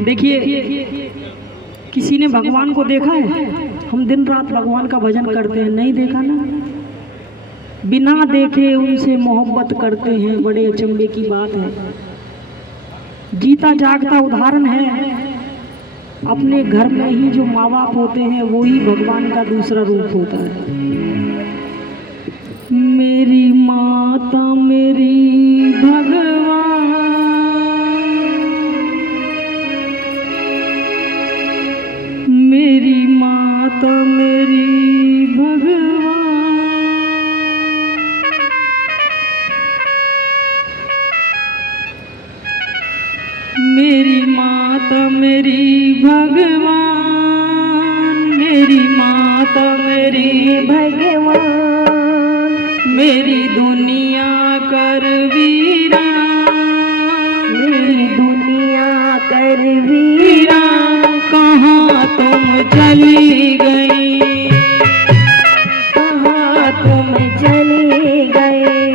देखिए, किसी ने भगवान को देखा है? हम दिन रात भगवान का भजन करते हैं, नहीं देखा ना? बिना देखे उनसे मोहब्बत करते हैं, बड़े अचंभे की बात है। जीता जागता उदाहरण है, अपने घर में ही जो माँ बाप होते हैं वो ही भगवान का दूसरा रूप होता है। मेरी माता मेरी भगवान, मेरी माता मेरी भगवान, मेरी माता मेरी भगवान, मेरी माता मेरी भगवान, मेरी दुनिया कर वीरान, मेरी दुनिया कर वीरान। कहाँ तुम चली गई, कहाँ तुम चली गई,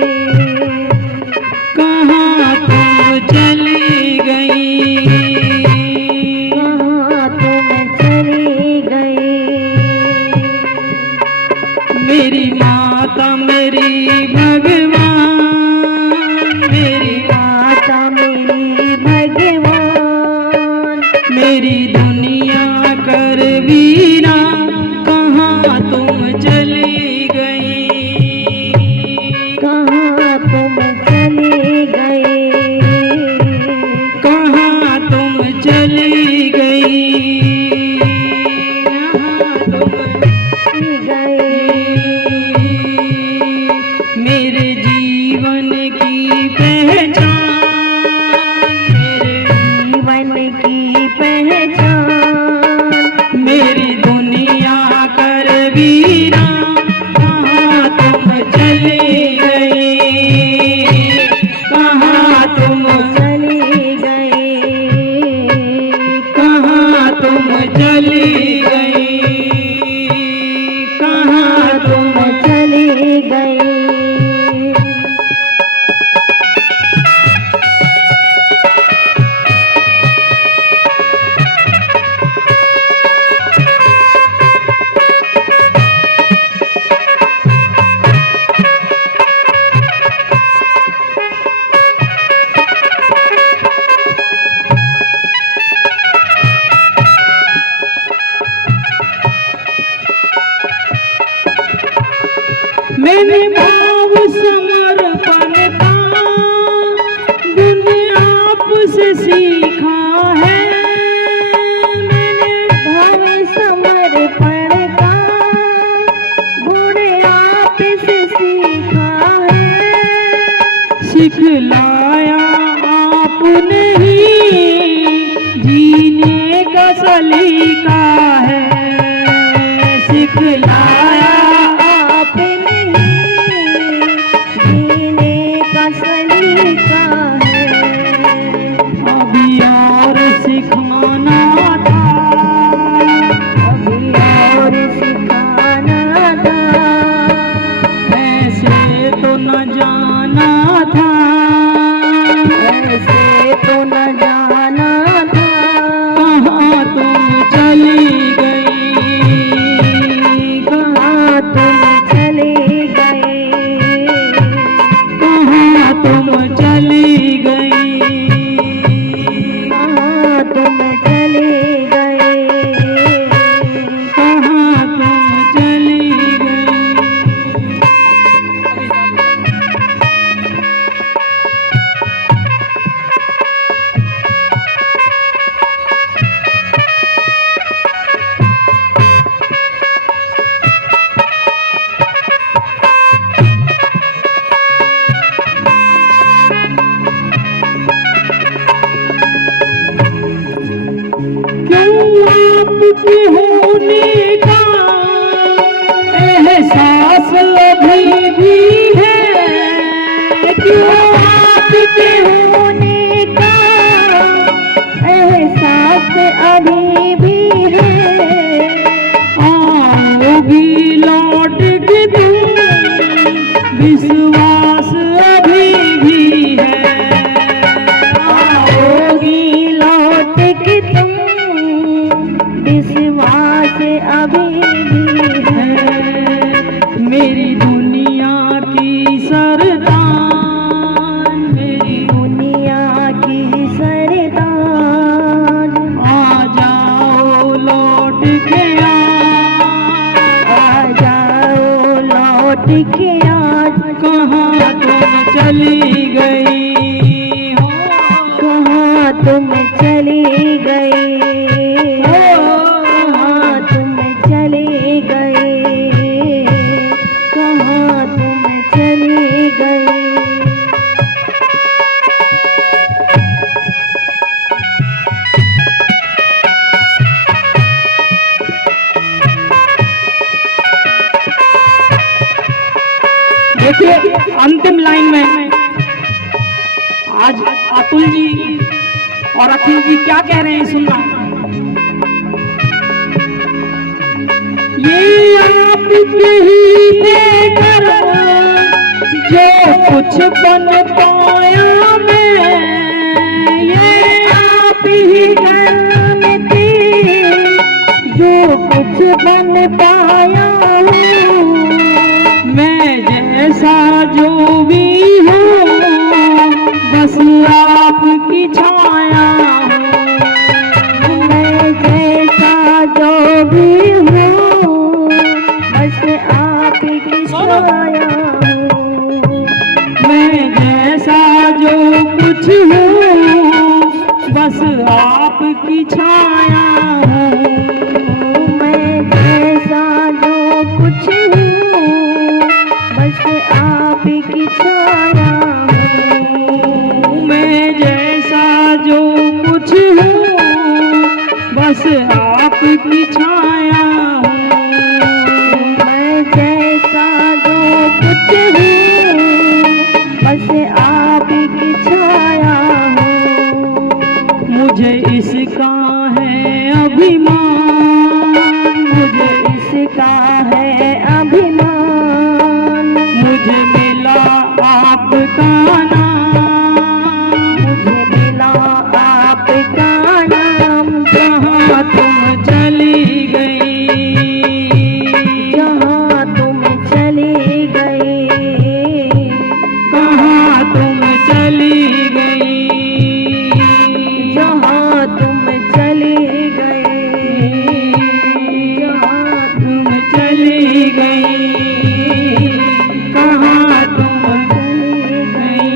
कहाँ तुम चली गई, कहाँ तुम चली गई। मेरी माता मेरी भगवान, मेरी माता मेरी भगवान, मेरी दुनिया कर वीरा। कहाँ तुम चली गई, कहाँ तुम चली गई, कहाँ तुम चली गई, कहाँ तुम गई। मेरे जीवन की पहचान, मेरे जीवन की पहचान, मेरी दुनिया कर वीरा। कहाँ तुम चली गई, कहाँ तुम चली गई, कहाँ तुम चली गई, कहाँ तुम चली गई। मैंने भाव समर्पण का गुण आपसे सीखा है, मैंने भाव समर्पण का गुण आपसे सीखा है। सिखलाया आपने ही जीने का सलीका है, सिखलाया सलीका है। अभी और सिखाना था, अभी और सिखाना था, ऐसे तो न जाना था, ऐसे तो न जाना था। कहाँ तुम चली गई, कहाँ तुम चली गई, तुम चली गई, कहाँ तुम चली गई, कहाँ तुम चली गई। आपके होने का एहसास अभी भी है, क्यों आपके होने का एहसास अभी भी है। आओगी लौट के तुम, विश्वास अभी भी है, आओगी लौट के तुम, देखिए अंतिम लाइन में आज अतुल जी और अखिल जी क्या कह रहे हैं, सुनना। ये आपके ही देकर जो कुछ बन पाया मैं, ये आप ही करती जो कुछ बन पाया हूँ। मैं जैसा जो भी हूँ बस आपकी छाया हूँ। मैं जैसा जो भी हूँ बस आपकी छाया हूँ। मैं जैसा जो कुछ हूँ बस आपकी छाया हूँ। मैं जैसा जो कुछ हूँ बस आपकी छाया हूँ। मैं जैसा जो कुछ हूँ बस आपकी छाया हूँ। मैं जैसा जो कुछ हूँ बस आपकी छाया हूँ। मुझे इसका है अभिमान, मुझे इसका है अभिमान। मुझे मिला आपका नाम, मुझे मिला आपका नाम। जहाँ तुम चली गई, जहाँ तुम चली गई, कहाँ तुम चली गई, जहाँ तुम चली गई, जहाँ तुम चली गई, कहाँ तुम चली गई।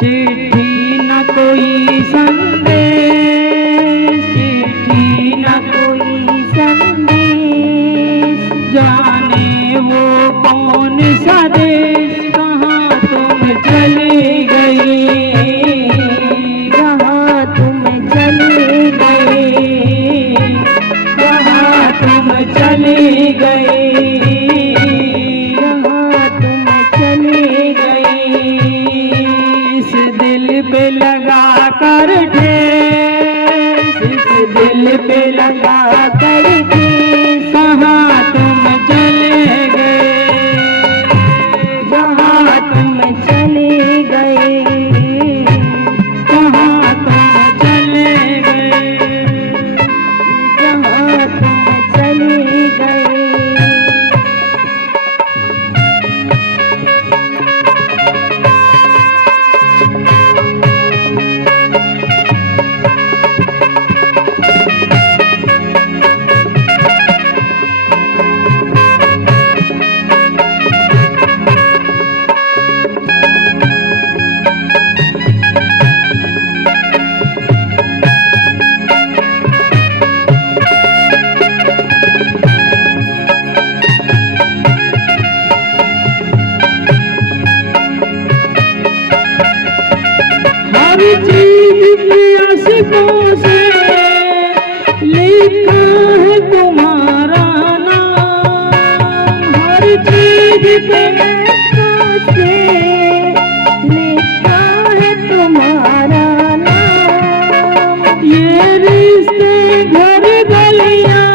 चिट्ठी न कोई संदेश, चिट्ठी न कोई संदेश। जाने वो कौन सा देश, कहाँ तुम चली गई, कहाँ तुम चली गई, कहाँ तुम चली गई, कहाँ तुम चली गई। इस दिल पे लगा कर ठेस, इस दिल पे लगा कर ठेस। कहाँ तुम चले गए, जहाँ तुम चले गए, कहाँ तुम चले गए, जहाँ तुम चले गए। हर चीज की आशिकों से लिखा है तुम्हारा नाम, हर चीज पे आशिकों से लिखा है तुम्हारा नाम। ये रिश्ते घर गलियां